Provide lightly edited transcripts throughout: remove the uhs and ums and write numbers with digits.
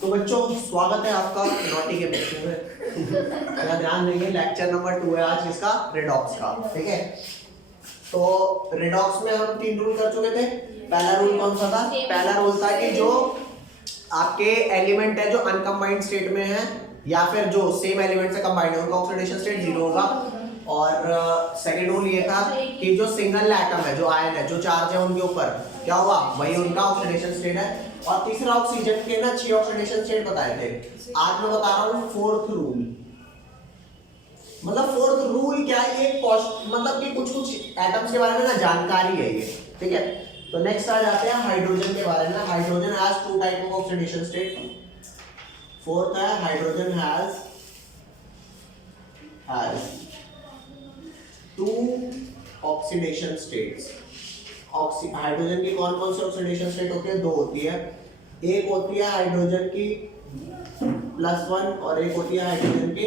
तो बच्चों स्वागत है आपका नॉटी के बच्चों में। अगर ध्यान देंगे लेक्चर नंबर 2 है आज इसका रेडॉक्स का। ठीक है, तो रेडॉक्स में हम 3 रूल कर चुके थे। पहला रूल कौन सा था? पहला रूल था कि जो आपके एलिमेंट है जो अनकंबाइंड स्टेट में है या फिर जो सेम एलिमेंट से कंबाइंड है उनका ऑक्सीडेशन स्टेट 0 होगा। और सेकंड रूल ये था कि जो सिंगल एटम है, जो आयन है, जो चार्ज है उनके ऊपर क्या हुआ, वही उनका ऑक्सीडेशन स्टेट है। और तीसरा ऑक्सीजन के ना 6 ऑक्सीडेशन स्टेट बताए थे। आज मैं बता रहा हूँ फोर्थ रूल। मतलब फोर्थ रूल क्या है, ये मतलब कि कुछ कुछ एटम्स के बारे में ना जानकारी है ये। ठीक है, तो नेक्स्ट आ जाते हैं हाइड्रोजन के बारे में। Hydrogen has 2 type of oxidation state. Fourth है hydrogen has 2 oxidation states. Hydrogen की कौन कौन सी ऑक्सीडेशन स्टेट होती है? 2 होती है। एक होती है हाइड्रोजन की +1 और एक होती है हाइड्रोजन की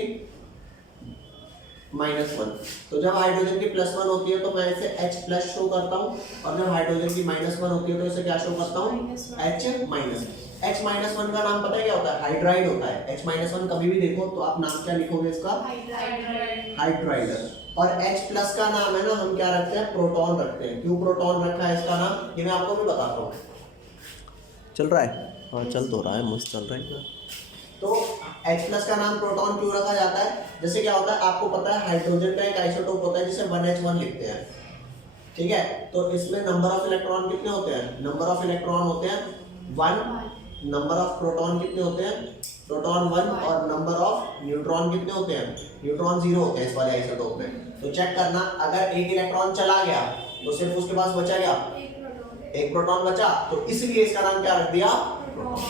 -1। तो जब हाइड्रोजन की +1 होती है तो मैं इसे H+ शो करता हूँ, और जब हाइड्रोजन की -1 होती है तो इसे क्या शो करता हूँ? H-। H-1 का नाम पता है क्या होता है? हाइड्राइड होता है। H-1 कभी भी देखो तो आप नाम क्या लिखोगे इसका? हाइड्राइड। और H+ का नाम है ना, हम क्या रखते हैं? प्रोटॉन रखते हैं। क्यों प्रोटॉन रखा है इसका नाम, ये मैं आपको भी बताता हूँ। चल रहा है? हाँ चल तो रहा है, मस्त चल रहा है। तो H+ का नाम प्रोटॉन क्यों रखा जाता है? जैसे क्या होता है आपको पता है, हाइड्रोजन का एक आइसोटोप होता है जिसे 1H1 लिखते हैं। ठीक है, तो इसमें नंबर ऑफ इलेक्ट्रॉन कितने होते हैं? नंबर ऑफ इलेक्ट्रॉन होते हैं 1। नंबर ऑफ प्रोटॉन कितने होते हैं? प्रोटॉन 1। और नंबर ऑफ न्यूट्रॉन कितने होते हैं? न्यूट्रॉन 0 होते हैं इस वाले आइसोटोप में। तो चेक करना, अगर एक इलेक्ट्रॉन चला गया तो सिर्फ उसके पास बचा क्या? एक प्रोटॉन बचा। तो इसलिए इसका नाम क्या रख दिया? प्रोटॉन।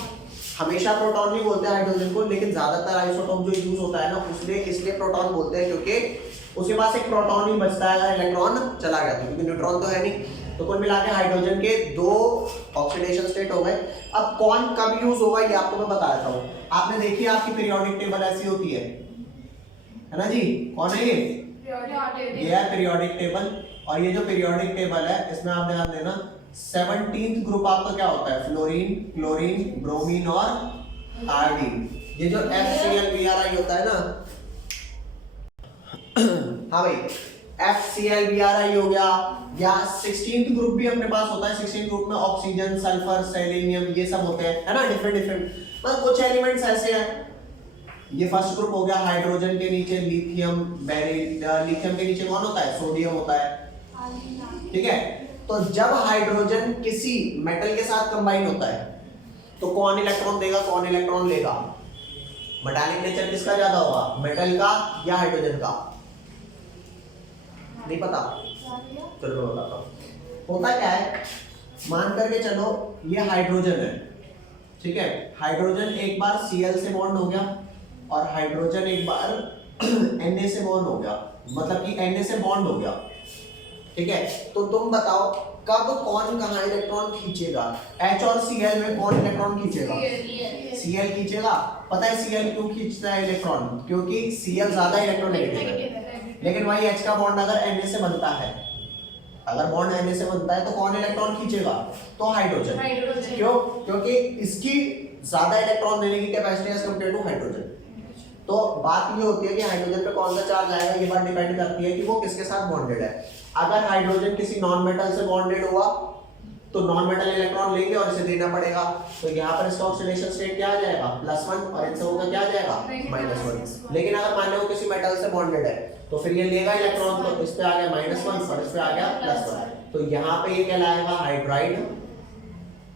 हमेशा प्रोटॉन नहीं बोलते हाइड्रोजन को, लेकिन ज्यादातर आइसोटोप जो यूज होता है ना उसमें इसलिए प्रोटॉन बोलते हैं, क्योंकि उसके पास एक प्रोटॉन ही बचता है अगर इलेक्ट्रॉन चला गया तो, क्योंकि न्यूट्रॉन तो है नहीं। तो कुल मिला के हाइड्रोजन के 2 ऑक्सीडेशन स्टेट हो गए। अब कौन कब यूज होगा ये आपको मैं बता देता हूँ। आपने देखी आपकी पीरियोडिक टेबल ऐसी होती है ना जी? कौन है ये है पीरियोडिक टेबल। और ये जो पीरियोडिक टेबल है इसमें आप ध्यान देना 17th ग्रुप आपका क्या होता है? फ्लोरीन, क्लोरीन, ब्रोमीन और आयोडीन। ये जो FCl-Bri होता है ना, हाँ भाई FCl-Bri हो गया, या 16th ग्रुप भी अपने पास होता है। 16th ग्रुप में ऑक्सीजन, सल्फर, सेलेनियम ये सब होते हैं, है ना? डिफरेंट मतलब कुछ एलिमेंट्स ऐसे हैं। ये फर्स्ट ग्रुप हो गया। हाइड्रोजन के नीचे लिथियम, बेरिल। लिथियम के नीचे कौन होता है? सोडियम होता है। ठीक है, तो जब हाइड्रोजन किसी मेटल के साथ कंबाइन होता है तो कौन इलेक्ट्रॉन देगा, कौन इलेक्ट्रॉन लेगा? मेटालिक नेचर किसका ज्यादा होगा, मेटल का या हाइड्रोजन का? नहीं पता? चलो मैं बताता हूँ। होता क्या है, मान करके चलो ये हाइड्रोजन है। ठीक है, हाइड्रोजन एक बार Cl से बॉन्ड हो गया और हाइड्रोजन एक बार Na से बॉन्ड हो गया, मतलब कि Na से बॉन्ड हो गया। ठीक है, तो तुम बताओ कब कौन कहाँ इलेक्ट्रॉन खींचेगा? H और Cl में कौन इलेक्ट्रॉन खींचेगा? Cl खींचेगा। पता है Cl क्यों खींचता है इलेक्ट्रॉन? क्योंकि Cl ज्यादा इलेक्ट्रोनेगेटिव है। लेकिन वही H का बॉन्ड अगर Na से बनता है, अगर बॉन्ड Na से बनता है तो कौन इलेक्ट्रॉन खींचेगा? तो हाइड्रोजन। क्यों? क्योंकि इसकी ज्यादा इलेक्ट्रॉन देने की capacity as compare to hydrogen. तो बात ये होती है कि हाइड्रोजन पे कौन सा चार्ज आएगा, ये बात डिपेंड करती है कि वो किसके साथ बॉन्डेड है। अगर हाइड्रोजन किसी नॉन मेटल से बॉन्डेड हुआ तो नॉन मेटल इलेक्ट्रॉन लेंगे और इसे देना पड़ेगा। तो यहाँ पर इसका ऑक्सीडेशन स्टेट क्या आ जाएगा? +1, और इन सबों का क्या आ जाएगा? -1। लेकिन अगर मान लो वो किसी मेटल से बॉन्डेड है तो फिर ये लेगा इलेक्ट्रॉन, तो इस पे आ गया -1 और इस पे आ गया +1। तो यहाँ पे ये कहलाएगा हाइड्राइड।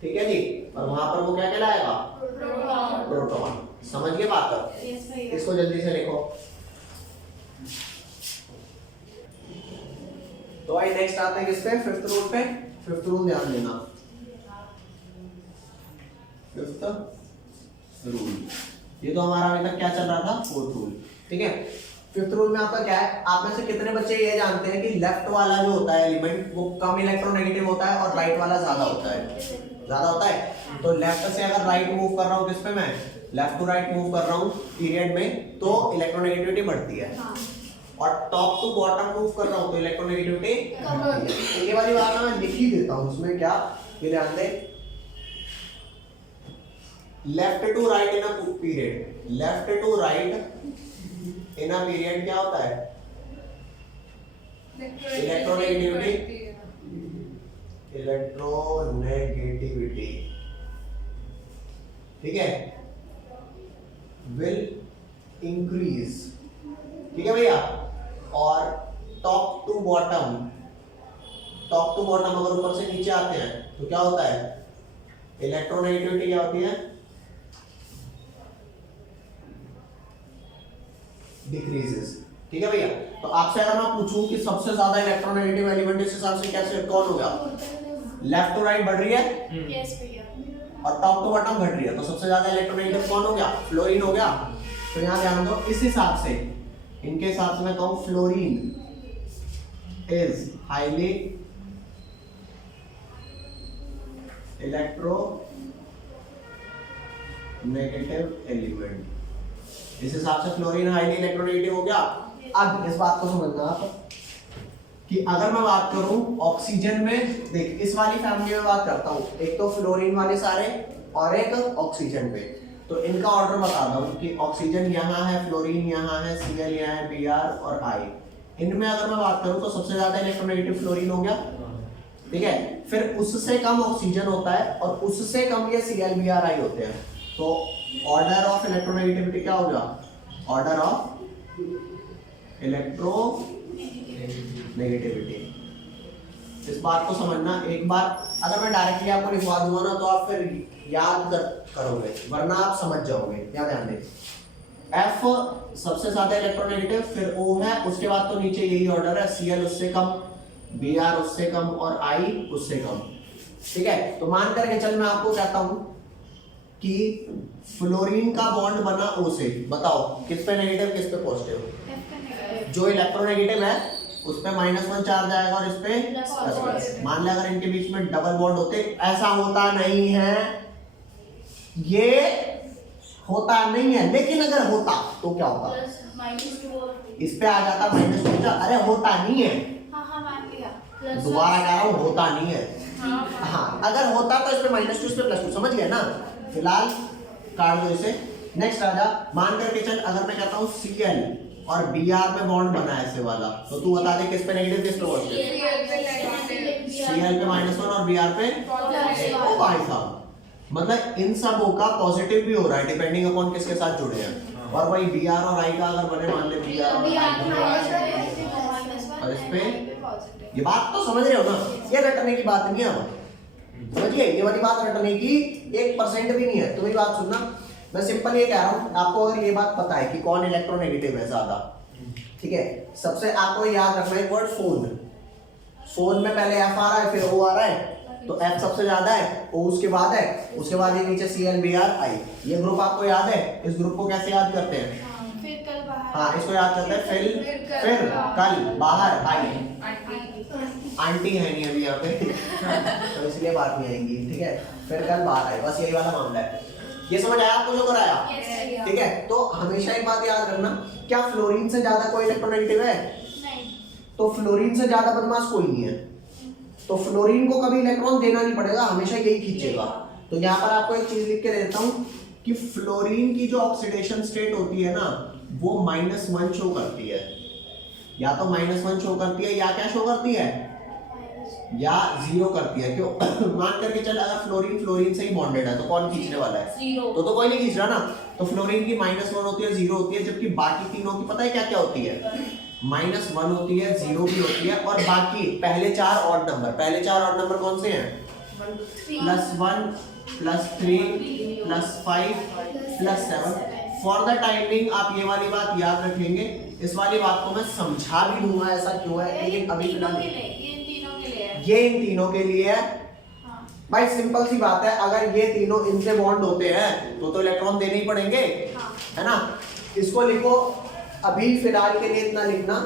ठीक है जी, और वहां पर वो क्या कहलाएगा? प्रोटॉन। समझ गए बात? इसको जल्दी से लिखो। तो आई नेक्स्ट आते हैं किस पे? 5th रूल पे। 5th रूल ध्यान देना। 5th रूल, ये तो हमारा अभी तक क्या चल रहा था? 4th rule. ठीक है, 5th रूल में आपका क्या है? आप में से कितने बच्चे ये जानते हैं कि लेफ्ट वाला जो होता है एलिमेंट वो कम इलेक्ट्रोनेगेटिव होता है और राइट वाला ज्यादा होता है? ज्यादा होता है। तो लेफ्ट से अगर राइट मूव कर रहा हूँ, किस पे मैं लेफ्ट टू राइट मूव कर रहा हूँ पीरियड में, तो इलेक्ट्रोनेगेटिविटी बढ़ती है। और टॉप टू बॉटम मूव कर रहा हूँ तो इलेक्ट्रोनेगेटिविटी कम होती है। ये वाली बात मैं लिख ही देता हूँ उसमें, क्या ये ध्यान दे। Left to right in a period, left to right in a period क्या होता है? इलेक्ट्रोनेगेटिविटी, इलेक्ट्रोनेगेटिविटी, ठीक है, विल इंक्रीज, ठीक है भैया। और top to bottom, top to bottom अगर ऊपर से नीचे आते हैं तो क्या होता है? इलेक्ट्रोनेगेटिविटी क्या होती है? डिक्रीजेस, ठीक है भैया। तो आपसे अगर मैं पूछूं कि सबसे ज्यादा इलेक्ट्रोनेगेटिव एलिमेंट इस हिसाब से कैसे कौन होगा? लेफ्ट टू राइट बढ़ रही है यस भैया, और टॉप टू बॉटम घट रही है, तो सबसे ज्यादा इलेक्ट्रोनेगेटिव कौन हो गया? फ्लोरीन हो गया। तो यहां ध्यान दो, इस हिसाब से, इनके हिसाब से मैं कहूं fluorine is highly electronegative element, इस हिसाब से फ्लोरीन हाईली इलेक्ट्रोनेगेटिव हो गया। अब इस बात को समझना आप कि अगर मैं बात करूं ऑक्सीजन में, देख इस वाली फैमिली में बात करता हूं, एक तो फ्लोरीन वाले सारे और एक ऑक्सीजन पे, तो इनका ऑर्डर बता दूं कि ऑक्सीजन यहाँ है, फ्लोरीन यहाँ है, Cl यहाँ है, Br और I। इनमें अगर मैं बात करूं तो सबसे ज्यादा इलेक्ट्रोनेगेटिव फ्लोरीन हो गया, ठीक है। फिर उससे कम ऑक्सीजन होता है और उससे कम ये Cl Br I होते हैं। तो ऑर्डर ऑफ इलेक्ट्रोनेगेटिविटी क्या होगा? Order of electronegativity. इस बात को समझना। एक बार अगर मैं डायरेक्टली आपको लिखवा दूंगा ना तो आप फिर याद करोगे, वरना आप समझ जाओगे। क्या ध्यान दें, F सबसे ज्यादा इलेक्ट्रोनेगेटिव, फिर O है, उसके बाद तो नीचे यही ऑर्डर है, Cl उससे कम, Br उससे कम और I उससे कम, ठीक है। तो मान करके चल मैं आपको कहता हूं कि फ्लोरीन का बॉन्ड बना O से, बताओ किस पे नेगेटिव किस पे पॉजिटिव? जो इलेक्ट्रोनेगेटिव है उस पे -1 चार्ज आएगा और इस पे प्लस। मान ले अगर इनके बीच में डबल बॉन्ड होते, ऐसा होता नहीं है, ये होता नहीं है, लेकिन अगर होता तो क्या होता? इस पे आ जाता -2। अरे होता नहीं है, दोबारा कह रहा हूँ, होता नहीं है। हाँ, अगर होता तो इस पे -2 इस पे +2, समझ गए ना। फिलहाल काट दो इसे। नेक्स्ट राजा, मान करके चल अगर मैं कहता हूँ Cl और Br में बॉन्ड बना है ऐसे वाला, तो तू बता दे किस पे नेगेटिव किस पे पॉजिटिव? Cl पे -1 और Br पे ओ भाई साहब, मतलब इन सबों का पॉजिटिव भी हो रहा है डिपेंडिंग अपॉन किसके साथ जुड़े हैं। और वही Br और I का अगर बने, मान ले Br और इस पे, ये बात तो समझ रहे हो ना, ये रटने की बात नहीं है। अब समझिए, ये वाली बात रटने की 1% भी नहीं है। तो मेरी बात सुनना, मैं सिंपल ये कह रहा हूँ आपको, अगर ये बात पता है कि कौन इलेक्ट्रोनेगेटिव है ज्यादा, ठीक है, सबसे आपको याद रखना है वर्ड फोन। फोन में पहले F आ रहा है, फिर O आ रहा है, तो F सबसे ज्यादा है, O उसके बाद है, उसके बाद ये नीचे Cl Br I। ये ग्रुप आपको याद है? इस ग्रुप को कैसे याद करते हैं? हाँ, इसको याद करते हैं फिर कल बाहर आई। आंटी है नहीं अभी यहाँ पे तो इसलिए बात नहीं आएंगी, ठीक है। फिर कल बाहर आई, बस यही वाला मामला है। ये समझ आया आपको जो कराया? ठीक है। तो हमेशा एक बात याद रखना, क्या फ्लोरीन से ज्यादा कोई इलेक्ट्रोनेगेटिव है? नहीं। तो फ्लोरीन से ज्यादा बदमाश कोई नहीं है, तो फ्लोरीन को कभी इलेक्ट्रॉन देना नहीं पड़ेगा, हमेशा यही खींचेगा। तो यहाँ पर आपको एक चीज लिख के देता हूँ कि फ्लोरीन की जो ऑक्सीडेशन स्टेट होती है ना, वो -1 शो करती है, या तो -1 शो करती है या क्या शो करती है, या 0 करती है। क्यों? मान करके चल अगर फ्लोरीन से ही बॉन्डेड है तो कौन खींचने वाला है? तो कोई नहीं खींच रहा ना। तो फ्लोरीन की -1 होती है, 0 होती है, जबकि बाकी तीनों की पता है क्या क्या होती है? -1 होती है, 0 भी होती है, और बाकी पहले 4 ऑड नंबर। पहले 4 ऑड नंबर कौन से हैं? +1 +3 +5 +7। फॉर द टाइमिंग आप ये वाली बात याद रखेंगे। इस वाली बात को मैं समझा भी दूंगा ऐसा क्यों है, लेकिन अभी फिलहाल ये इन तीनों के लिए है। भाई सिंपल सी बात है, अगर ये तीनों इनसे बॉन्ड होते हैं तो इलेक्ट्रॉन देने ही पड़ेंगे, है ना। इसको लिखो, अभी फिलहाल के लिए इतना लिखना,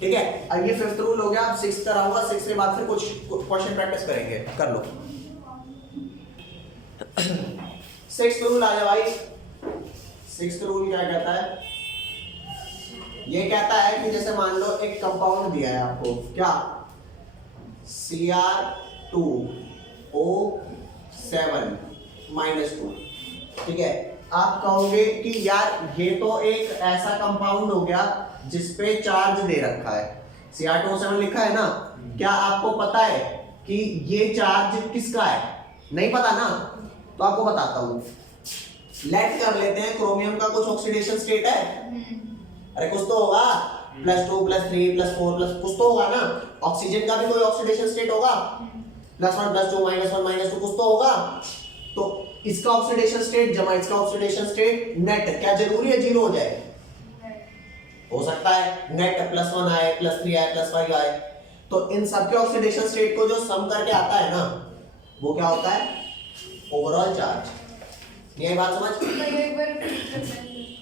ठीक है। अब ये 5th रूल हो गया, अब 6th कराऊंगा, 6th के बाद फिर कुछ क्वेश्चन प्रैक्टिस करेंगे, कर लो। 6th रूल आ जाए भाई। 6th रूल क्या कहता है? ये कहता है कि जैसे मान लो एक कंपाउंड दिया है आपको, क्या? Cr2O7 -2, ठीक है, आप कहोगे कि यार ये तो एक ऐसा कंपाउंड हो गया जिसपे चार्ज दे रखा है, Cr2O7 लिखा है ना, क्या आपको पता है कि ये चार्ज किसका है? नहीं पता ना, तो आपको बताता हूं। लेट कर लेते हैं क्रोमियम का कुछ ऑक्सीडेशन स्टेट है, अरे कुछ तो होगा, +2 +3 +4 कुछ तो होगा ना। ऑक्सीजन का भी कोई ऑक्सीडेशन स्टेट होगा, +1 +2 -1 -2 कुछ तो होगा। तो इसका ऑक्सीडेशन स्टेट जमा इसका ऑक्सीडेशन स्टेट नेट क्या जरूरी है 0 हो जाए? हो सकता है नेट +1 आए, +3 आए, +5 आए। तो इन सबके ऑक्सीडेशन स्टेट को जो सम करके आता है ना, वो क्या होता है? Overall charge. ये बात समझ?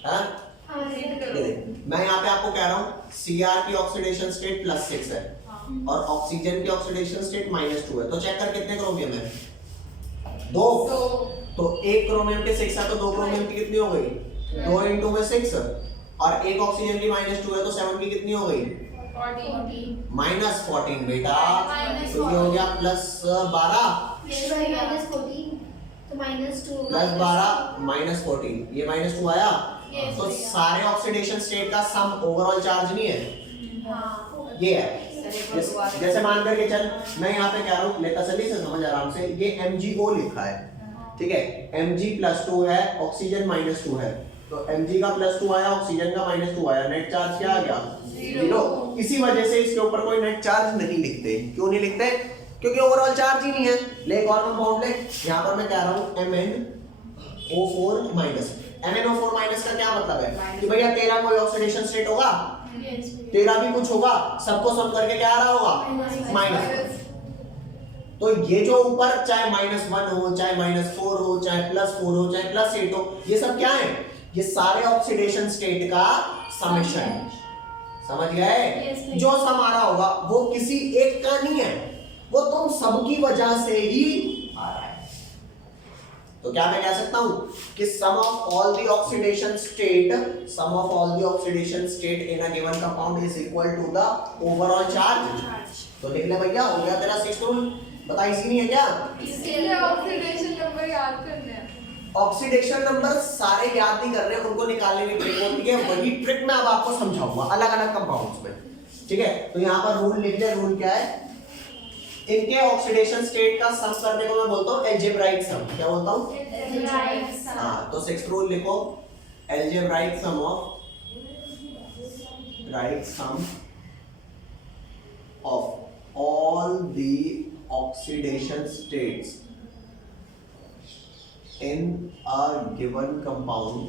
हाँ? मैं यहाँ पे आपको कह रहा हूँ Cr की ऑक्सीडेशन स्टेट +6 है और ऑक्सीजन की ऑक्सीडेशन स्टेट -2 है, तो चेक कर कितने क्रोमियम है? 2। तो एक क्रोमियम के 6 है तो 2 क्रोमियम की कितनी हो गई? 2 × में 6 और एक ऑक्सीजन की -2 है तो 7 की कितनी हो गई? 14 बेटा, तो ये हो गया +12 +12 -14, ये -2 आया। तो सारे ऑक्सीडेशन स्टेट का सम ओवरऑल चार्ज नहीं है, ये है। जैसे मान करके चल, मैं यहाँ पे कह रहा हूँ, लेता चलिए से समझ आराम से, ये MgO लिखा है, ठीक है, Mg +2 है, ऑक्सीजन -2 है, तो Mg का +2 आया, ऑक्सीजन का -2 आया, नेट चार्ज क्या आ गया? 0। इसी वजह से इसके ऊपर कोई नेट चार्ज नहीं लिखते। क्यों नहीं लिखते? क्योंकि ओवरऑल चार्ज ही नहीं है। ले एक और कंपाउंड ले, यहाँ पर मैं कह रहा हूँ MnO4-। MnO4- का क्या मतलब है कि भैया तेरा कोई ऑक्सीडेशन स्टेट होगा, तेरा भी कुछ होगा, सबको सम करके क्या आ रहा होगा? माइनस। तो ये जो ऊपर चाहे -1 हो, चाहे -4 हो, चाहे +4 हो, चाहे +8 हो, ये सब क्या है? ये सारे ऑक्सीडेशन स्टेट का समेशन है। समझ गए? जो सम आ रहा होगा वो किसी एक का नहीं है, वो तुम सबकी वजह से ही आ रहा है। तो क्या मैं कह सकता हूं कि sum of all the oxidation state in a given compound is equal to the overall charge. तो लिख ले भैया, हो गया तेरा 6th रूल। बता इजी नहीं है क्या? इसलिए ऑक्सीडेशन नंबर याद करने हैं। ऑक्सीडेशन नंबर सारे याद नहीं कर रहे, उनको निकालने की ट्रिक होती है, वही ट्रिक मैं अब आपको समझाऊंगा अलग अलग कंपाउंड्स में। ठीक है, तो यहाँ पर रूल लिख ले। रूल क्या है? इनके ऑक्सीडेशन स्टेट का सम करने को मैं बोलता हूँ अलजेब्राइक सम। क्या बोलता हूँ? हाँ, तो 6th रूल लिखो, algebraic sum of all the oxidation states in a given compound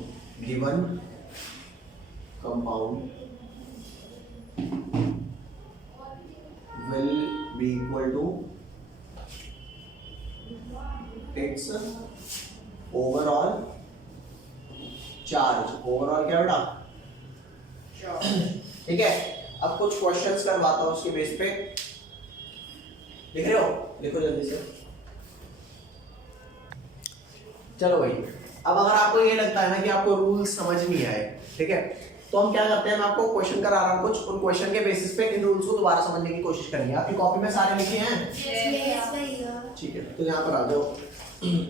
will be equal to its overall charge। Overall क्या बेटा? ठीक है, अब कुछ क्वेश्चंस करवाता हूं उसके बेस पे। लिख रहे हो? लिखो जल्दी से। चलो भाई, अब अगर आपको ये लगता है ना कि आपको रूल समझ नहीं आए, ठीक है, तो हम क्या करते हैं, मैं आपको क्वेश्चन करा रहा हूँ कुछ, उन क्वेश्चन के बेसिस पे इन रूल्स को दोबारा समझने की कोशिश करेंगे। आपकी कॉपी में सारे लिखे हैं? ठीक है, तो यहाँ पर आ जाओ,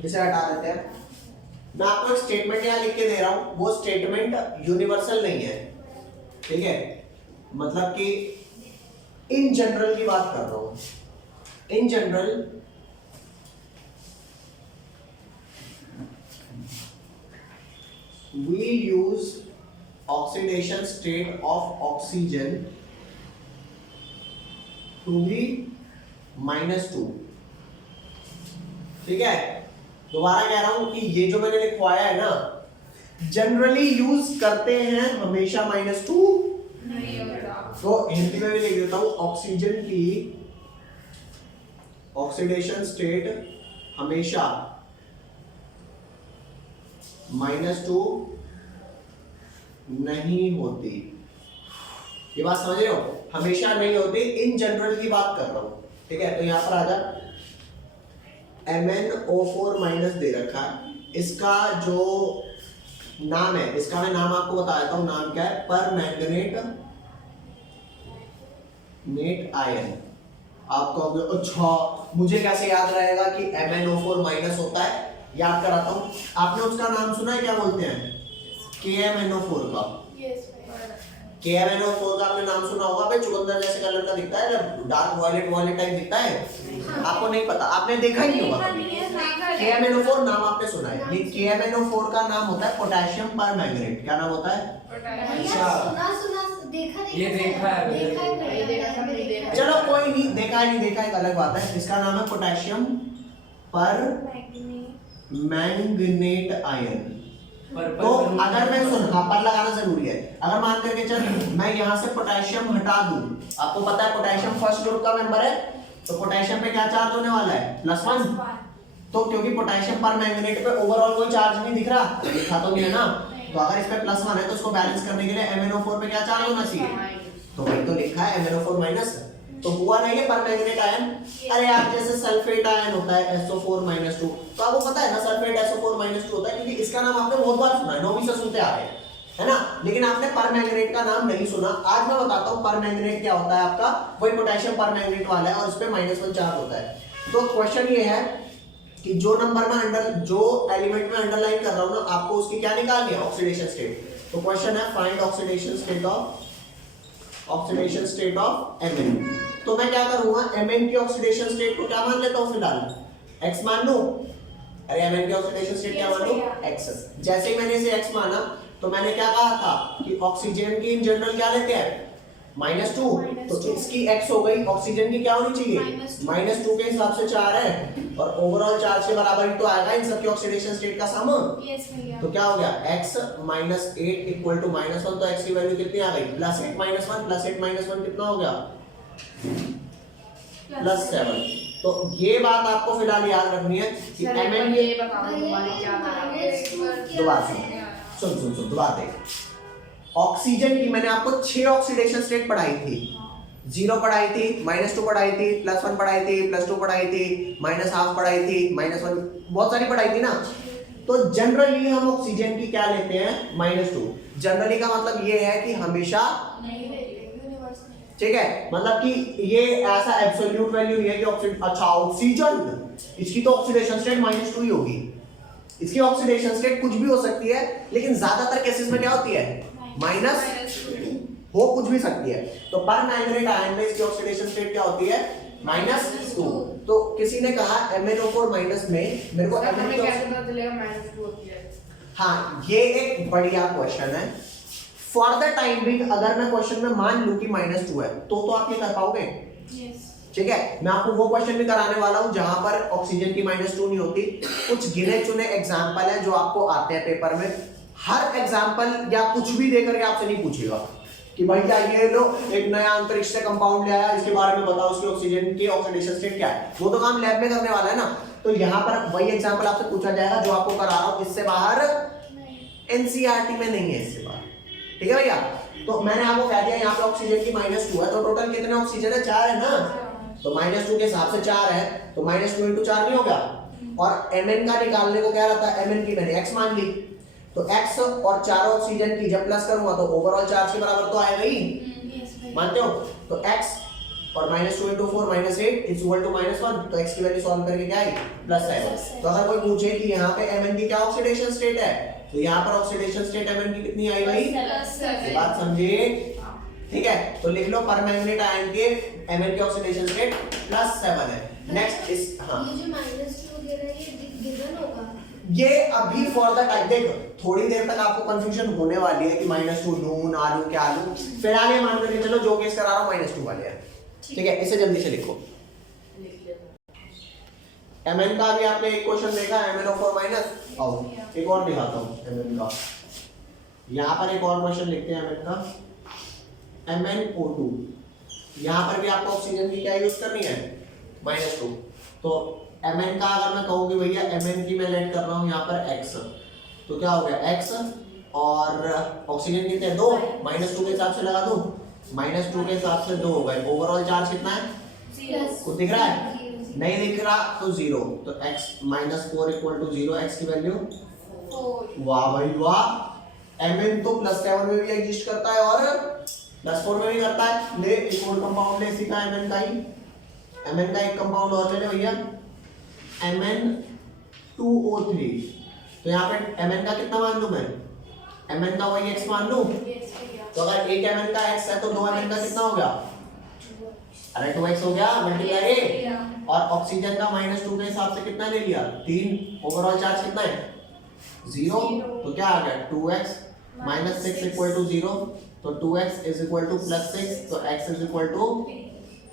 इसे हटा देते हैं। मैं आपको एक स्टेटमेंट यहाँ लिख के दे रहा हूँ, वो स्टेटमेंट यूनिवर्सल नहीं है, ठीक है, मतलब कि इन जनरल की बात कर रहा हूँ। In general we use oxidation state of oxygen to be -2। ठीक है, दोबारा कह रहा हूं कि ये जो मैंने लिखवाया है ना, जनरली यूज करते हैं हमेशा -2 नहीं होता। तो हिंदी में भी लिख देता हूं, ऑक्सीजन की ऑक्सीडेशन स्टेट हमेशा -2 नहीं होती। ये बात समझ रहे हो? हमेशा नहीं होती, इन जनरल की बात कर रहा हूं, ठीक है। तो यहां पर आजा, MnO4- दे रखा है, इसका जो नाम है, इसका मैं नाम आपको बता देता हूं, नाम क्या है? Permanganate ion. आप कहोगे अच्छा मुझे कैसे याद रहेगा कि MnO4- होता है? याद कराता हूँ, आपने उसका नाम सुना है, क्या बोलते हैं, KMnO4 का। KMnO4 का आपने नाम सुना होगा भाई, चुकंदर जैसे कलर का दिखता है, डार्क वॉयलेट वॉयलेट टाइप दिखता है। आपको नहीं पता, आपने देखा ही नहीं होगा कभी। KMnO4 नाम आपने सुना है, ये KMnO4 का नाम होता है पोटेशियम परमैंगनेट। क्या नाम होता है? ये देखा है। चलो कोई नहीं, देखा है नहीं देखा एक अलग बात है। इसका नाम है पोटेशियम पर मैंगनेट आयन। तो अगर मैं सुन, हाँ पर लगाना जरूरी है। अगर मान करके चल मैं यहाँ से पोटेशियम हटा दूं, आपको पता है पोटेशियम फर्स्ट ग्रुप का मेंबर है, तो पोटेशियम पे क्या चार्ज होने वाला है, +1। तो क्योंकि पोटेशियम पर मैंगनेट पे ओवरऑल कोई चार्ज नहीं दिख रहा, दिखा तो नहीं है ना, तो अगर इस पे +1 है तो उसको बैलेंस करने के लिए MnO4 पे क्या चार्ज होना चाहिए, तो वही तो लिखा है MnO4 माइनस, तो हुआ ना ये परमैंगनेट आयन। अरे यार जैसे सल्फेट आयन होता है SO4-2, तो आपको पता है ना सल्फेट SO4-2 होता है, क्योंकि इसका नाम आपने बहुत बार सुना है, 9वीं से सुनते आ रहे हैं, है ना, लेकिन आपने परमैंगनेट का नाम नहीं सुना। आज मैं बताता हूँ परमैंगनेट क्या होता है आपका, वही पोटेशियम परमैंगनेट वाला है और इस पे -1 चार्ज होता है। तो क्वेश्चन ये है कि जो नंबर में जो एलिमेंट में अंडरलाइन कर रहा हूँ ना, आपको उसकी क्या निकालनी है, ऑक्सीडेशन स्टेट। तो क्वेश्चन है find oxidation state of Mn। तो मैं क्या करूंगा, Mn की ऑक्सीडेशन स्टेट को क्या मान लेता हूं फिलहाल, x मान लूं। अरे Mn की ऑक्सीडेशन स्टेट क्या मान लूं, x। जैसे ही मैंने इसे x माना तो मैंने क्या कहा था कि ऑक्सीजन की इन जनरल क्या लेते हैं, -2, तो इसकी x हो गई, ऑक्सीजन की क्या होनी चाहिए, -2 के हिसाब से 4 है, और ओवरऑल चार्ज के बराबर ही तो आएगा इन सबकी ऑक्सीडेशन स्टेट का सम। तो क्या हो गया, x - 8 = -1, तो x की वैल्यू कितनी आ गई, +8 - 1, +8 - 1 कितना हो गया, +7। तो ये बात आपको फिलहाल याद रखनी है कि Mn ये बताओ तुम्हारे क्या दोबारा सुन दोबारा देख। ऑक्सीजन की मैंने आपको 6 ऑक्सीडेशन स्टेट पढ़ाई थी, 0 पढ़ाई थी, -2 पढ़ाई थी, +1 पढ़ाई थी, +2 पढ़ाई थी, -1/2 पढ़ाई थी, -1, बहुत सारी पढ़ाई थी ना। तो जनरली हम ऑक्सीजन की क्या लेते हैं, -2। जनरली का मतलब ये है कि हमेशा, ठीक है, मतलब कि ये ऐसा एब्सोल्यूट वैल्यू नहीं है कि अच्छा ऑक्सीजन इसकी तो ऑक्सीडेशन स्टेट -2 ही होगी, इसकी ऑक्सीडेशन स्टेट कुछ भी हो सकती है, लेकिन ज्यादातर केसेस में क्या होती है, माइनस हो कुछ भी सकती है। तो परमैंगनेट आयन में इसकी ऑक्सीडेशन स्टेट क्या होती है, -2। तो किसी ने कहा MnO4 माइनस में मेरे को हमें कैसे पता चलेगा -2 होती है। हाँ ये एक बढ़िया क्वेश्चन है। फॉर द टाइम बिंग अगर मैं क्वेश्चन में मान लूं कि -2 है तो आप ये कर पाओगे, ठीक है। मैं आपको वो क्वेश्चन भी कराने वाला हूं जहां पर ऑक्सीजन की -2 नहीं होती। कुछ गिने चुने एग्जांपल है जो आपको आते हैं पेपर में। हर एग्जांपल या कुछ भी देकर के आपसे नहीं पूछेगा कि भैया ये लो एक नया अंतरिक्ष से कंपाउंड ले आया, इसके बारे में बताओ उसकी ऑक्सीजन की ऑक्सीडेशन स्टेट क्या है। वो तो काम लैब में करने वाला है ना। तो यहाँ पर वही एग्जांपल आपसे पूछा जाएगा जो आपको करा रहा हूं, इससे बाहर एनसीईआरटी में नहीं है, इससे बाहर, ठीक है भैया। तो मैंने आपको कह दिया यहाँ पे ऑक्सीजन की -2 है, तो टोटल कितने ऑक्सीजन है, 4 है ना। तो -2 के हिसाब से 4 है, तो -2 × 4 नहीं होगा। और Mn का निकालने को क्या रहता है, Mn की मैंने x मान ली, तो x और 4 ऑक्सीजन की जब प्लस करूंगा तो ओवरऑल चार्ज के बराबर तो आएगा ही, मानते हो। तो x और -2 × 4 -8 = -1, तो x की वैल्यू सॉल्व करके क्या आई, +7। तो अगर कोई पूछे कि यहाँ पे Mn की क्या ऑक्सीडेशन स्टेट है, तो यहाँ पर ऑक्सीडेशन स्टेट Mn की कितनी आई भाई, ये बात समझे, ठीक है। तो लिख लो परमैंगनेट आयन के Mn की ऑक्सीडेशन स्टेट +7 है। नेक्स्ट इस, हाँ ये जो -2 दे रहा है ये गिवन होगा, ये अभी फॉर द टाइम, देखो थोड़ी देर तक आपको कंफ्यूजन होने वाली है कि -2 लूं ना लूं क्या लूं। फिलहाल ये मान करके चलो जो केस करा रहा हूं -2 वाले हैं, ठीक है। इसे जल्दी से लिखो। Mn का भी आपने एक क्वेश्चन देखा, MnO4 माइनस, आओ एक और दिखाता हूं Mn का। यहां पर एक और क्वेश्चन लिखते हैं Mn का, MnO2। यहां पर भी आपको ऑक्सीजन की क्या यूज करनी है, -2। तो Mn का अगर मैं कहूँ कि भैया Mn की मैं लेट कर रहा हूँ यहाँ पर x, तो क्या हो गया x और ऑक्सीजन कितने, 2, -2 के हिसाब से लगा दूं, -2 के हिसाब से 2 हो गए। ओवरऑल चार्ज कितना है, कुछ दिख रहा है, नहीं दिख रहा तो 0, तो x - 4 = 0, x की वैल्यू 4। वाह भाई वाह, Mn तो +7 में भी एग्जिस्ट करता है और +4 में भी करता है। ले एक और कंपाउंड ले, इसी का Mn का ही, Mn का एक कंपाउंड और ले ले भैया, Mn 2O3, तो यहाँ पे Mn का कितना मान लूं मैं? Mn का वही x मान लूं। तो अगर एक Mn का x है तो 2 Mn का कितना हो गया? अरे 2x हो गया मल्टीप्लाई, और ऑक्सीजन का -2 के हिसाब से कितना ले लिया? 3। ओवरऑल चार्ज कितना है? 0। तो क्या आ गया? 2x - 6 = 0, तो 2x = +6, तो x =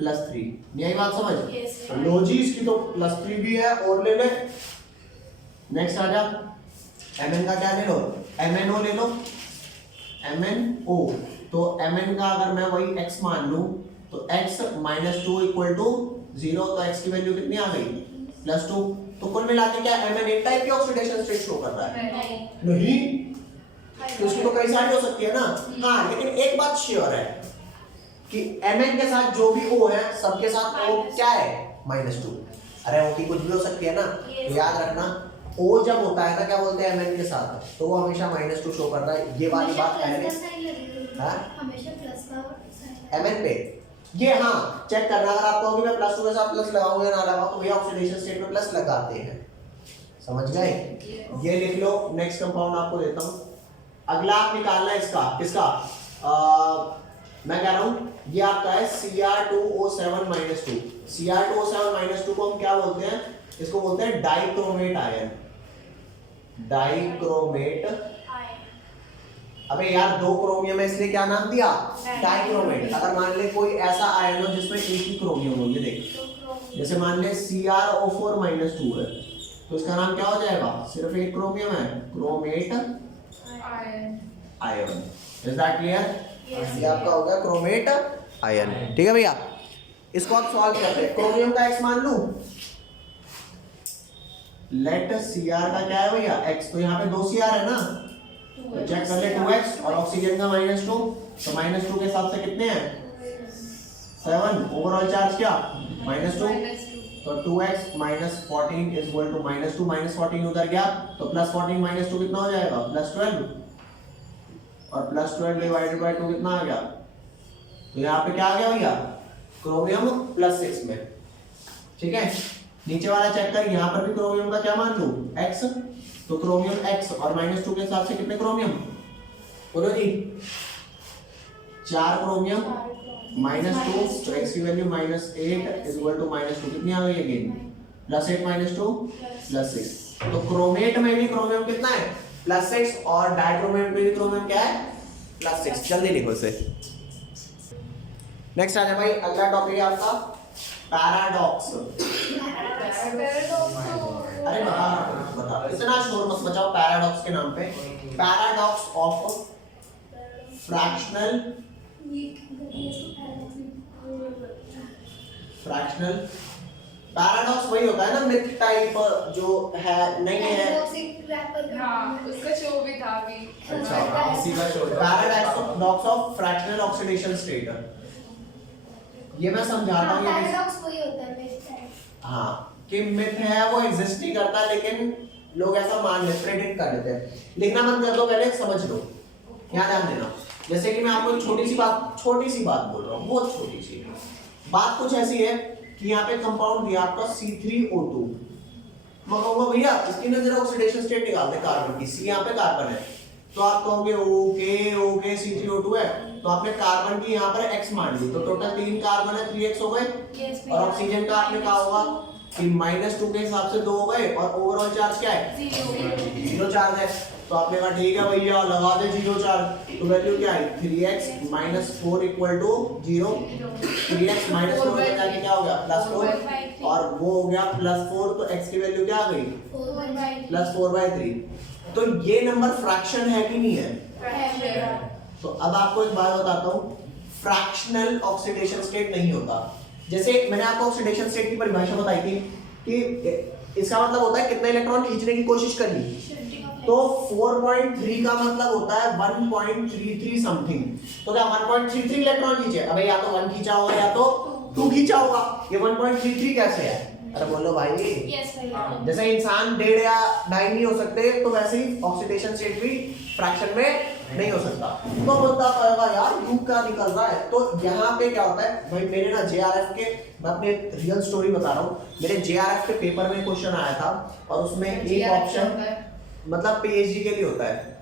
+3। यही बात समझ? लो जी, इसकी तो +3 भी है और ले ले। नेक्स्ट आ जा, Mn का क्या ले लो? MnO ले लो, MnO। तो Mn का अगर मैं वही x मान लूं तो x - 2 = 0, तो x की वैल्यू कितनी आ गई? +2। तो कुल मिला के क्या Mn एक टाइप की ऑक्सीडेशन स्टेट शो कर रहा है? नहीं, तो उसकी तो कई सारी हो सकती है ना। हाँ, लेकिन एक बात श्योर है कि Mn के साथ जो भी O है सबके साथ O क्या है? -2। अरे O की कुछ भी हो सकती है ना, तो याद रखना O जब होता है ना, क्या बोलते हैं Mn के साथ, तो वो हमेशा -2 शो करता है। ये वाली बात पहले हमेशा प्लस का Mn पे ये, हाँ चेक करना, अगर आप कहोगे मैं +2 के साथ प्लस लगाऊं या ना लगाऊं, तो भैया ऑक्सीडेशन स्टेट में प्लस लगाते हैं, समझ गए? ये लिख लो। नेक्स्ट कंपाउंड आपको देता हूं, अगला आप निकालना है इसका, किसका? मैं कह रहा हूं ये आपका है Cr2O7-2। Cr2O7-2 को हम क्या बोलते हैं? इसको बोलते हैं डाइक्रोमेट आयन। डाइक्रोमेट। अबे यार 2 क्रोमियम है इसलिए क्या नाम दिया? डाइक्रोमेट। अगर मान ले कोई ऐसा आयन हो जिसमें एक ही क्रोमियम हो, ये देख, जैसे मान ले CrO4-2 है, तो इसका नाम क्या हो जाएगा? सिर्फ एक क्रोमियम है, chromate ion. Is that clear? ये आपका हो गया क्रोमेट आयन। ठीक है भैया, इसको आप सॉल्व करते हैं। क्रोमियम का x मान लूं, लेट Cr का क्या है भैया? x, तो यहाँ पे 2 Cr है ना, तो चेक कर ले 2x, और ऑक्सीजन का -2, तो -2 के हिसाब से कितने हैं? 7। ओवरऑल चार्ज क्या? -2, तो 2x - 14 = -2, -14 उधर गया, तो +14 - 2 कितना हो जाएगा? +12, और +12 डिवाइडेड बाय 2 कितना आ गया? तो यहाँ पे क्या आ गया भैया? क्रोमियम +6 में। ठीक है, नीचे वाला चेक कर, यहाँ पर भी क्रोमियम का क्या मान लूं? x, तो क्रोमियम x, और -2 के हिसाब से कितने क्रोमियम? बोलो जी, 4 क्रोमियम -2, तो x की वैल्यू -8 = -2 कितनी आ गई अगेन? +8 - 2 +6। तो क्रोमेट में भी क्रोमियम कितना है? +6, और डाइक्रोमेट में भी क्रोमियम क्या है? +6। जल्दी लिखो इसे। नेक्स्ट आ जाए भाई, अगला टॉपिक है आपका पैराडॉक्स। अरे बता, इतना शोर मत मचाओ पैराडॉक्स के नाम पे। पैराडॉक्स ऑफ फ्रैक्शनल पैराडॉक्स वही होता है ना, मिथ टाइप जो है, नहीं है? उसका शो भी था अभी। अच्छा, इसी का शो था। Paradox of fractional oxidation state, ये मैं समझाता हूँ। पैराडॉक्स वही होता है मिथ है। हाँ, कि मिथ है वो एग्जिस्ट नहीं करता, लेकिन लोग ऐसा मान लेते, प्रेडिक्ट कर लेते हैं। लिखना बंद कर दो, पहले समझ लो, यहाँ ध्यान देना। जैसे कि मैं आपको एक छोटी सी बात बोल रहा हूँ, बहुत छोटी सी बात। कुछ ऐसी है कि यहाँ पे कंपाउंड दिया आपका C3O2, मैं कहूँगा भैया इसकी ना जरा ऑक्सीडेशन स्टेट निकाल दे कार्बन की। C यहाँ पे कार्बन है, तो आप कहोगे ओके C3O2 है, तो आपने कार्बन की यहाँ पर x मान ली, तो टोटल 3 कार्बन है, 3x हो गए। और ऑक्सीजन का आपने कहा होगा कि -2 के हिसाब से 2 हो गए, और ओवरऑल चार्ज क्या है? 0 चार्ज है। तो आपने कहा ठीक है भैया लगा दे 0 चार्ज, तो वैल्यू क्या है? 3x - 4 = 0। 3x - 4 में जाके क्या हो गया? +4, और वो हो गया +4, तो x की वैल्यू क्या आ गई? +4/3। तो ये नंबर फ्रैक्शन है कि नहीं है? तो अब आपको एक बात बताता हूँ, फ्रैक्शनल ऑक्सीडेशन स्टेट नहीं होता। जैसे मैंने आपको ऑक्सीडेशन स्टेट की परिभाषा बताई थी कि इसका मतलब होता है कितने इलेक्ट्रॉन खींचने की कोशिश कर ली, तो 4.3 का मतलब होता है 1.33 समथिंग। तो क्या 1.33 इलेक्ट्रॉन खींचे? अबे या तो 1 खींचा होगा या तो 2 खींचा होगा, ये 1.33 कैसे है? अरे बोलो भाई। जैसे इंसान 1.5 या 2.5 नहीं हो सकते, तो वैसे ही ऑक्सीडेशन स्टेट भी फ्रैक्शन में नहीं हो सकता। तो बंदा कहेगा यार यू क्या निकल रहा है। तो यहाँ पे क्या होता है भाई, मेरे ना जेआरएफ के, मैं अपनी रियल स्टोरी बता रहा हूँ, मेरे जेआरएफ के पेपर में क्वेश्चन आया था और उसमें एक ऑप्शन मतलब पीएचडी के लिए होता है,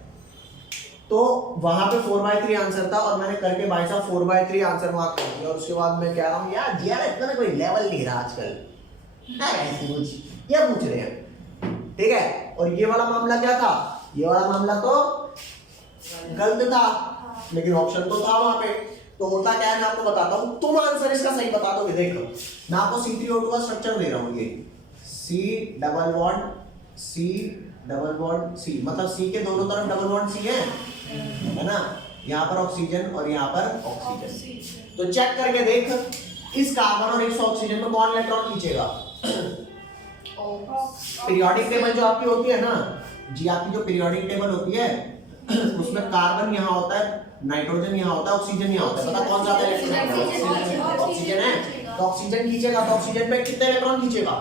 तो वहां पे 4/3 आंसर था और मैंने करके भाई साहब 4/3 आंसर मार्क कर दिया। और उसके बाद मैं कह रहा हूँ यार जेआरएफ का ना कोई लेवल नहीं रहा आजकल, ऐसे कुछ ये पूछ रहे हैं, ठीक है। और ये वाला मामला क्या था, ये वाला मामला तो गलत था, लेकिन ऑप्शन तो था वहां पे। तो होता क्या है मैं आपको बताता हूँ, तुम आंसर इसका सही बता दोगे। देखो मैं आपको C3O2 का स्ट्रक्चर दे रहा हूँ, ये C डबल बॉन्ड C, मतलब C के दोनों तरफ डबल बॉन्ड C है ना, यहाँ पर ऑक्सीजन और यहाँ पर ऑक्सीजन। तो चेक करके देख, इस कार्बन और इस ऑक्सीजन में कौन इलेक्ट्रॉन खींचेगा। पीरियोडिक टेबल जो आपकी होती है ना जी, आपकी जो पीरियोडिक टेबल होती है उसमें कार्बन यहाँ होता है, नाइट्रोजन यहाँ होता है, ऑक्सीजन यहाँ होता है। पता कौन ज्यादा इलेक्ट्रॉन, ऑक्सीजन है। तो ऑक्सीजन खींचेगा, तो ऑक्सीजन पे कितने इलेक्ट्रॉन खींचेगा,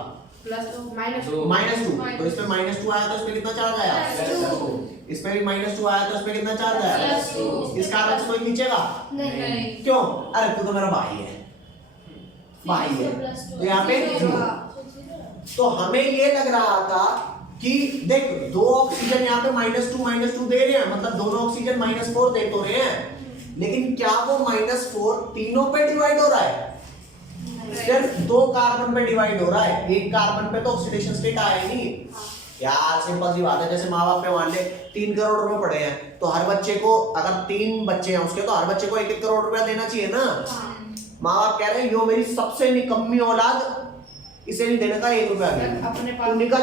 -2। तो इसमें -2 आया तो इसमें कितना चार्ज आया, इसमें भी -2 आया तो इसमें कितना चार्ज आया, इस कार्बन से कोई खींचेगा नहीं। क्यों, अरे तू तो मेरा भाई है, भाई है। तो यहाँ पे 0। तो हमें ये लग रहा था कि देख दो ऑक्सीजन यहाँ पे -2 दे रहे हैं, मतलब दोनों ऑक्सीजन -4 दे तो रहे हैं, लेकिन क्या वो -4 तीनों पे डिवाइड हो रहा है, सिर्फ 2 कार्बन पे डिवाइड हो रहा है। एक कार्बन पे तो ऑक्सीडेशन स्टेट आया ही नहीं यार। सिंपल सी बात है, जैसे माँ बाप पे मान ले 3 करोड़ रुपए पड़े हैं, तो हर बच्चे को, अगर 3 बच्चे हैं उसके, तो हर बच्चे को 1-1 करोड़ रुपया देना चाहिए ना। माँ बाप कह रहे हैं यो मेरी सबसे निकम्मी औलाद, इसे नहीं देने का 1 रुपया भी। अपने तू पास निकल,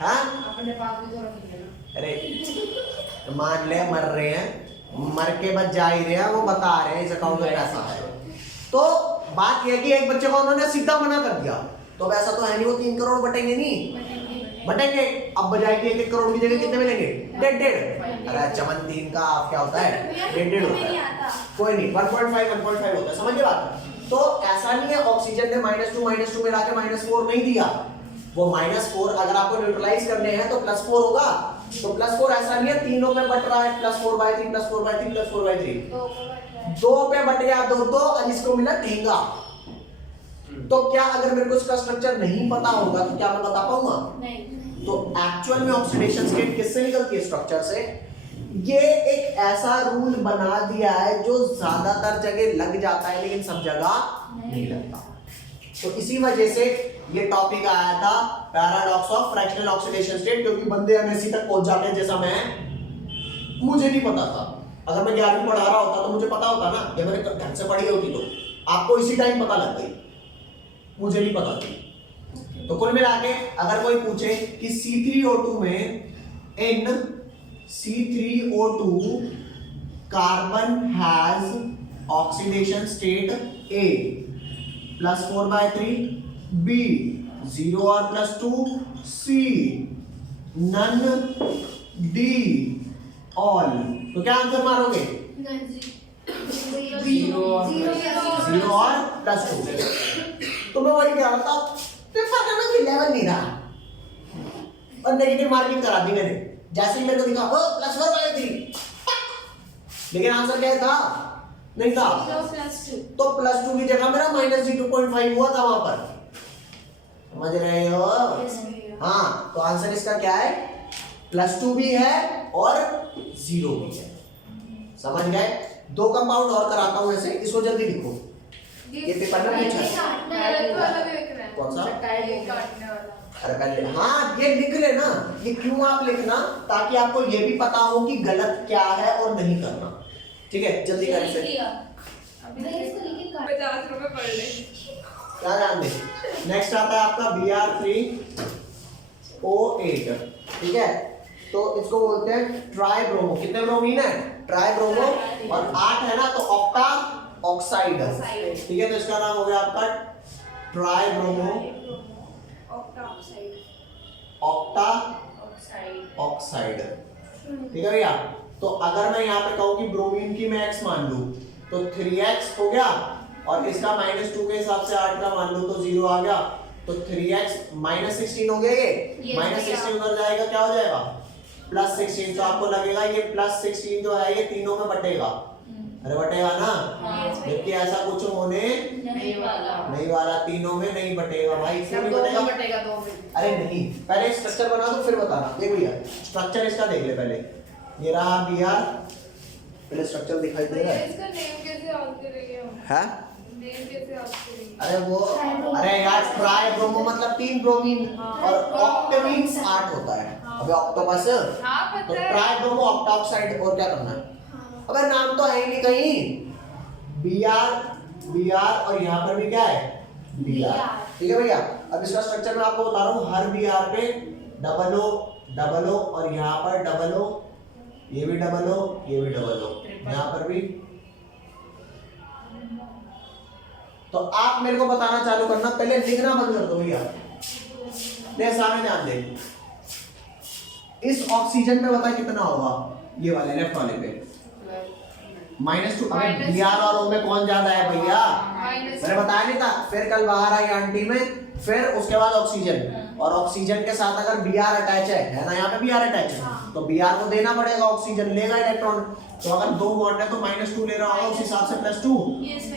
हाँ अपने पास भी तो रख लेना। अरे मान ले मर रहे हैं, मर के बच जा ही रहे हैं, वो बता रहे हैं इस अकाउंट में पैसा है। तो बात यह कि एक बच्चे को उन्होंने सीधा मना कर दिया, तो वैसा तो है नहीं वो 3 करोड़ बटेंगे नहीं, बटेंगे। अब बजाय के 1-1 करोड़ की जगह कितने मिलेंगे, 1.5। अरे चमन 3 का क्या होता है, 1.5 होता है, कोई नहीं 1.5 होता है, समझिए बात। तो ऐसा नहीं है ऑक्सीजन ने -2 मिला के -4 नहीं दिया, वो -4 अगर आपको न्यूट्रलाइज करने हैं तो +4 होगा। तो +4 ऐसा नहीं है तीनों पे बट रहा है, +4/3 +4/3 +4/3, 2 पे बट गया 2 और इसको मिला ठेंगा। तो क्या अगर मेरे को इसका स्ट्रक्चर नहीं पता होगा तो क्या मैं बता पाऊंगा, नहीं। तो एक्चुअल में ऑक्सीडेशन स्टेट किससे निकलती है, स्ट्रक्चर से। ये एक ऐसा रूल बना दिया है जो ज्यादातर जगह लग जाता है लेकिन सब जगह नहीं लगता। तो इसी वजह से ये टॉपिक आया था paradox of fractional oxidation state, क्योंकि बंदे एमएससी तक पहुंच जाते हैं जैसा मैं, मुझे नहीं पता था। अगर मैं 11वीं पढ़ा रहा होता तो मुझे पता होता ना, या मैंने ढंग से पढ़ी होती तो आपको इसी टाइम पता लग गई, मुझे नहीं पता थी। तो कुल मिला के अगर कोई पूछे कि C3O2 में इन C3O2 carbon has oxidation state A +4/3, B 0 और +2, C none, D all, तो क्या आंसर मारोगे, 0 और +2। तो मैं वही कह रहा था, पेपर का ना कोई लेवल नहीं रहा और नेगेटिव मार्किंग करा दी मैंने। जैसे ही मेरे को दिखा +4/3, लेकिन आंसर क्या था, नहीं था। तो +2 की जगह मेरा -2.5 हुआ था वहां पर, समझ रहे हो। हाँ, तो आंसर इसका क्या है, +2 भी है और 0 भी है, समझ गए। 2 कंपाउंड और कराता हूं ऐसे, इसको जल्दी लिखो, ये पेपर में पूछा है। कौन सा, अरे पहले हाँ ये लिख लेना, ये क्यों आप लिखना, ताकि आपको ये भी पता हो कि गलत क्या है और नहीं करना, ठीक है। जल्दी कर इसे, 50 रुपए पड़ ले। क्या ध्यान दे। नेक्स्ट आता है आपका Br3O8, ठीक है। तो इसको बोलते हैं ट्राइब्रोमो। कितने ब्रोमीन है, ट्राइब्रोमो, और 8 है ना, तो ऑक्टा ऑक्साइड, ठीक है। तो इसका नाम हो गया आपका ट्राइब्रोमो ऑक्टा ऑक्साइड, ठीक है भैया। तो अगर मैं यहाँ पे कहूँ कि ब्रोमीन की मैं x मान लूँ तो 3x हो गया, और इसका -2 के हिसाब से 8 का मान लूँ तो 0 आ गया, तो 3x -16 हो गया, ये -16 उधर जाएगा, क्या हो जाएगा प्लस 16, तो आपको लगेगा ये प्लस 16 जो है ये तीनों में बटेगा। अरे बटेगा ना, जबकि ऐसा कुछ होने नहीं वाला। नहीं वाला, तीनों में नहीं बटेगा भाई। क्यों नहीं दो में बटेगा? बटेगा, दो में। अरे नहीं, पहले स्ट्रक्चर बना दो फिर बताना। देख भैया स्ट्रक्चर इसका देख ले पहले। ये रहा Br, पहले स्ट्रक्चर दिखाई दे रहा है? इसका नेम कैसे याद करेंगे हम? है? नेम कैसे याद करेंगे? अरे वो, अरे यार ट्राई ब्रोमो मतलब 3 ब्रोमीन और ऑक्टेमीन 8 होता है। अबे ऑक्टोपस, हाँ तो पता है। ट्राई ब्रोमो ऑक्टोक्साइड, और क्या करना है? अबे नाम तो है ही नहीं कहीं। Br और यहाँ पर भी क्या है? Br। ठीक है भैया, अब इसका स्ट्रक्चर मैं आपको बता रहा हूँ। हर Br पे डबल O और यहाँ पर डबल O, ये भी डबल O, ये भी डबल O, यहाँ पर भी। तो आप मेरे को बताना चालू करना, पहले लिखना बंद कर दो भैया। मेरे सामने ध्यान दे। इस ऑक्सीजन पे बता कितना होगा? ये वाले लेफ्ट वाले पे -2। अबे Br और O में कौन ज्यादा है भैया? मैंने बताया नहीं था? फिर कल बाहर आई आंटी में, फिर उसके बाद ऑक्सीजन, और ऑक्सीजन के साथ अगर Br अटैच है ना, यहाँ पे Br अटैच है, तो Br को देना पड़ेगा, ऑक्सीजन लेगा इलेक्ट्रॉन। तो अगर 2 बॉन्ड है तो -2 ले रहा होगा, उस हिसाब से +2,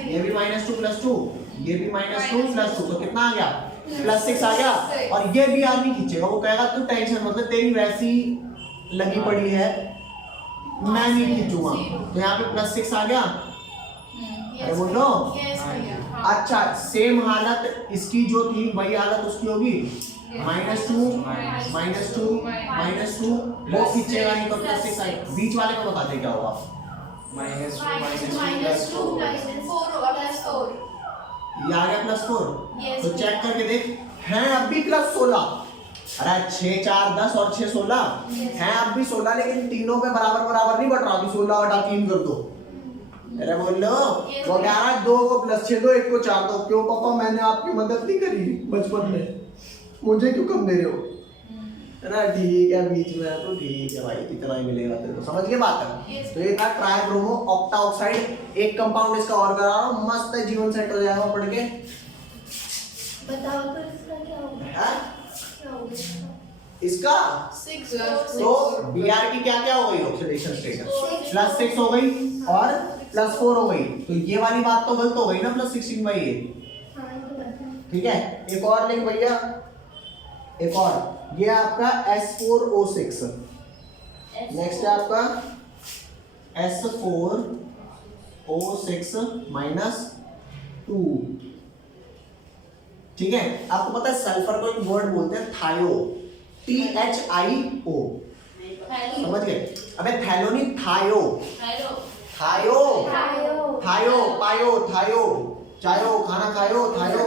ये भी -2 +2, ये भी -2 +2, तो कितना आ गया? +6 आ गया। और ये Br नहीं खींचेगा, वो कहेगा तू टेंशन मतलब तेरी वैसी लगी पड़ी है, मैं नहीं खींचूंगा। तो यहाँ पे +6 आ गया। अरे बोलो। अच्छा, सेम हालत इसकी जो थी वही हालत उसकी होगी, -2 -2 वो खींचेगा नहीं तो +6 आएगा। बीच वाले को बता दे क्या होगा? ये आ गया +4। तो चेक करके देख, हैं अब भी +16। अरे 6 4 10 और 6 16 हैं अब भी 16, लेकिन तीनों पे बराबर बराबर नहीं बढ़ रहा कि 16 बटा 3 कर दो। अरे बोल लो, वो कह रहा है 2 को +6 दो, 1 को 4 दो। क्यों पापा, मैंने आपकी मदद नहीं करी बचपन में, मुझे क्यों कम दे रहे हो? ना ठीक है, बीच में तो ठीक है भाई, इतना ही मिलेगा तेरे को, समझ गए बात है? तो ये था ट्राई ब्रोमो ऑक्टाऑक्साइड। एक कंपाउंड इसका और करा रहा हूं, मस्त है, जीवन सेट हो जाएगा पढ़ के। बताओ तो इसका क्या होगा? है क्या होगा इसका? इसका 6 तो Br की क्या क्या हो गई ऑक्सीडेशन स्टेट? +6 हो गई और +4 हो गई। तो ये वाली बात तो गलत हो गई ना, +16 भाई ये। हाँ, ये तो पता है। ठीक है, एक और लिख भैया, एक और। ये आपका S4O6। नेक्स्ट है आपका S4O6 -2। ठीक है, आपको पता है सल्फर को एक वर्ड बोलते हैं थायो, THIO, समझ गए? अबे थैलो नहीं, थायो, थायो, थायो, पायो, थायो, चायो, खाना खायो, थायो,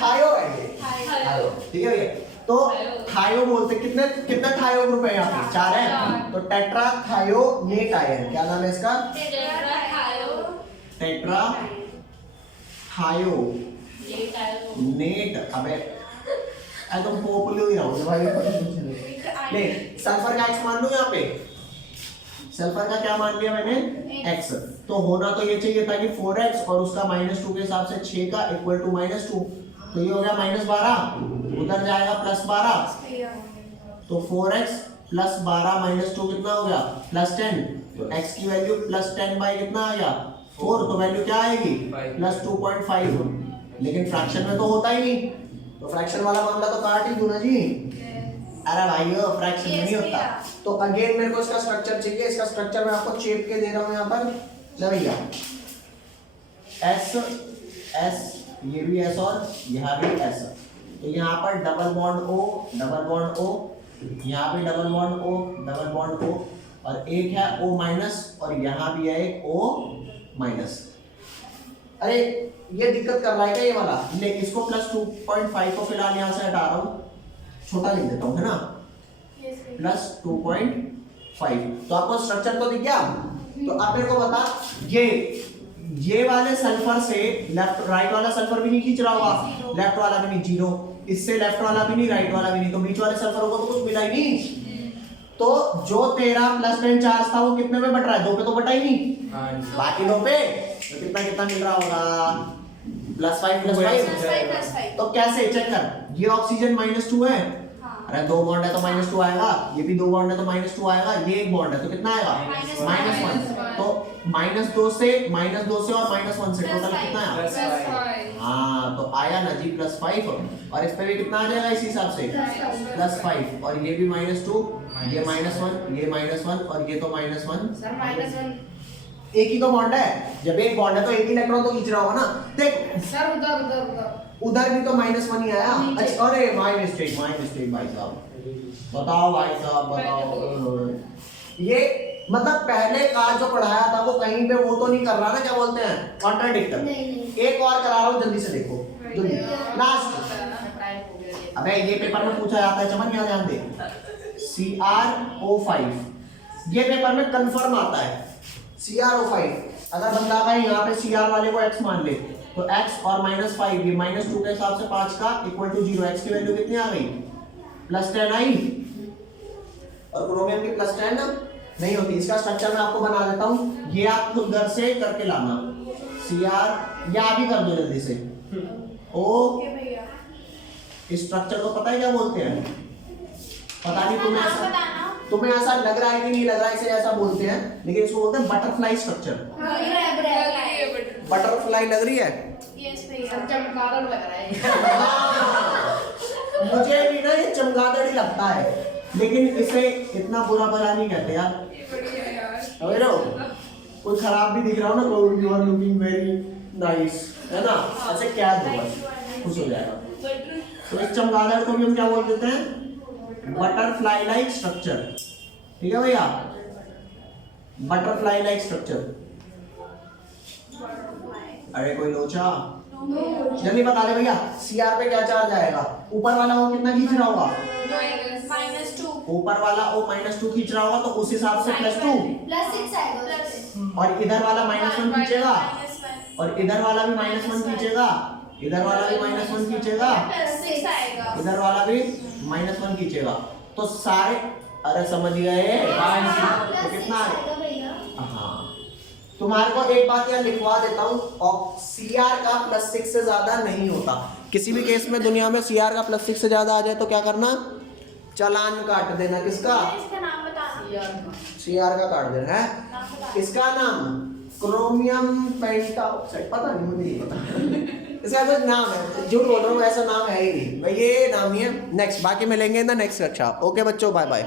थायो है ये, थायो। ठीक है भैया, तो थायो बोलते, कितने कितने थायो ग्रुप है यहाँ पे? 4 है। तो टेट्रा थायो नेट आयन, क्या नाम है इसका? टेट्रा थायो नेट। अबे तुम पोपली ही रहोगे भाई। ले सल्फर का x मान लो यहाँ पे, सल्फर का क्या मान लिया मैंने? x। तो होना तो ये चाहिए था कि 4x और उसका -2 के हिसाब से 6 का इक्वल टू -2, तो ये हो गया -12, उधर जाएगा +12, तो 4x + 12 - 2 कितना हो गया? +10। तो x की वैल्यू +10 बाई कितना आ गया? 4, तो वैल्यू क्या आएगी? +2.5। लेकिन फ्रैक्शन में तो होता ही नहीं, तो फ्रैक्शन वाला मामला तो काट ही दूं ना जी। अरे भाइयों, फ्रैक्शन में नहीं होता। तो अगेन मेरे को इसका स्ट्रक्चर चाहिए। इसका स्ट्रक्चर मैं आपको चेप के दे रहा हूं यहाँ पर। ले भैया, S, ये भी S और यहाँ भी S। तो यहाँ पर डबल बॉन्ड O, यहाँ भी डबल बॉन्ड O, और एक है O- और यहाँ भी है एक O-। अरे ये दिक्कत कर रहा है क्या ये वाला? ले इसको +2.5 को फिलहाल यहाँ से हटा रहा हूँ, छोटा लिख देता हूँ, है ना? +2.5। तो आपको स्ट्रक्चर तो दिख गया। तो आप मेरे को बता, ये वाले सल्फर से लेफ्ट राइट वाला सल्फर भी नहीं खींच रहा होगा, लेफ्ट वाला भी नहीं, 0। इससे लेफ्ट वाला भी नहीं, राइट वाला भी नहीं, तो बीच वाले सल्फर को तो कुछ मिला ही नहीं। तो जो तेरा +10 चार्ज था वो कितने में बट रहा है? 2 पे तो बटा ही नहीं, बाकी 2 पे तो कितना मिल रहा होगा? +5 +5। तो कैसे चेक कर, ये ऑक्सीजन -2 है अरे दो बॉन्ड है तो -2 आएगा, ये भी दो बॉन्ड है तो -2 आएगा, ये एक बॉन्ड है तो कितना आएगा -1। तो -2 से और -1 से टोटल कितना आया? प्लस 5 हाँ तो आया ना जी +5, और इस पे भी कितना आ जाएगा इसी हिसाब से +5, और ये भी -2, ये -1, ये -1 और ये तो -1। सर -1 एक ही तो बॉन्ड है, जब एक बॉन्ड है तो एक ही इलेक्ट्रॉन तो खींच रहा होगा ना। देख सर उधर उधर भी तो -1 ही आया। अच्छा अरे माय मिस्टेक भाई साहब, बताओ भाई साहब बताओ। ये मतलब पहले का जो पढ़ाया था वो कहीं पे वो तो नहीं कर रहा ना, क्या बोलते हैं कॉन्ट्राडिक्ट। नहीं। एक और करा रहा हूँ, जल्दी से देखो जल्दी लास्ट। टाइप हो गया ये। अबे ये पेपर में पूछा जाता है, चमन यहाँ ध्यान दे। CrO5 ये पेपर में कंफर्म आता है। CrO5 अगर बंदा का यहाँ पे Cr वाले को x मान ले तो x और -5 ये -2 के हिसाब से 5 का इक्वल टू 0, x की वैल्यू कितनी आ गई +10 आई, और क्रोमियम की +10 नहीं होती। इसका स्ट्रक्चर मैं आपको बना देता हूँ, ये आप खुद घर से करके लाना। Cr या भी कर दो जल्दी से। O ओके भैया इस स्ट्रक्चर को पता है क्या बोलते हैं? पता नहीं तुम्हें ऐसा लग रहा है कि नहीं लग रहा है, इसे ऐसा बोलते हैं, लेकिन इसको बोलते हैं बटरफ्लाई स्ट्रक्चर। बटरफ्लाई लग रही है? यस भैया। सर चमगादड़ लग रहा है। मुझे भी ना ये चमगादड़ ही लगता है, लेकिन इसे इतना बुरा भला नहीं कहते यार। ये बढ़िया है यार समझ रहे हो? कुछ खराब भी दिख रहा हो ना तो you are looking very nice, है ना? ऐसे क्या दो बस खुश हो जाएगा। तो इस चमगादड़ को भी हम क्या बोल देते हैं? Butterfly like structure. ठीक है भैया, बटरफ्लाई लाइक स्ट्रक्चर। अरे कोई लोचा जल्दी बता दे भैया, Cr पे क्या चार्ज आएगा? ऊपर वाला वो कितना खींच रहा होगा? -2 ऊपर वाला वो -2 खींच रहा होगा तो उस हिसाब से +2, +6 आएगा। और इधर वाला -1 खींचेगा, और इधर वाला भी -1 खींचेगा, इधर वाला भी -1 खींचेगा, +6 आएगा। इधर वाला भी -1 खींचेगा, तो सारे अरे समझ गए तो कितना आ गया? आएगा भैया। हाँ तुम्हारे को एक बात यहाँ लिखवा देता हूँ, और Cr का +6 से ज्यादा नहीं होता। किसी भी केस में दुनिया में Cr का +6 से ज्यादा आ जाए तो क्या करना? चालान काट देना। किसका? इसका नाम बताना। Cr का काट देना है। इसका नाम क्रोमियम पेंटाऑक्साइड, पता नहीं मुझे नहीं पता। इसका कुछ नाम है, झूठ बोल रहा हूँ, ऐसा नाम है ही नहीं भाई, ये नाम ही है। नेक्स्ट बाकी मिलेंगे इन द नेक्स्ट कक्षा। ओके बच्चों, बाय बाय।